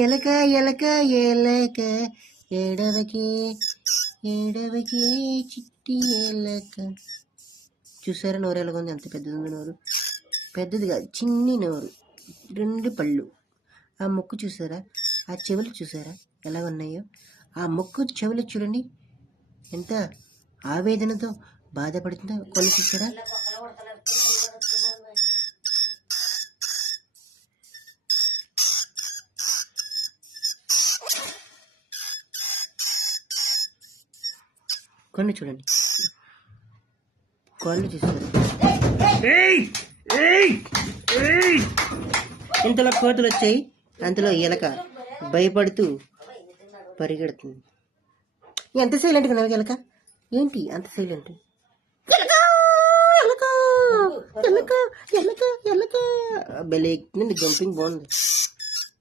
ఎలక ఎలక ఎలక ఏడవకే ఏడవకే చిట్టి ఎలక. చూసారా నోరు ఎలాగుంది? అంత పెద్దది ఉంది నోరు. పెద్దది కాదు, చిన్ని నోరు, 2 పళ్ళు. ఆ ముక్కు చూసారా? ఆ చెవులు చూసారా ఎలా ఉన్నాయో? ఆ ముక్కు చెవులు చూడండి ఎంత ఆవేదనతో బాధపడుతుందో. కొన్ని చూసారా? కొన్ని చూడండి, కాళ్ళు చూసారా? ఇంతలో కోతులు వచ్చాయి, అంతలో ఎలక భయపడుతూ పరిగెడుతుంది. ఎంత సైలెంట్గా ఉన్నావు ఎలక? ఏంటి అంత సైలెంట్? ఎలక ఎలక ఎలక ఎలక ఎలక. బెలే జంపింగ్ బాగుంది.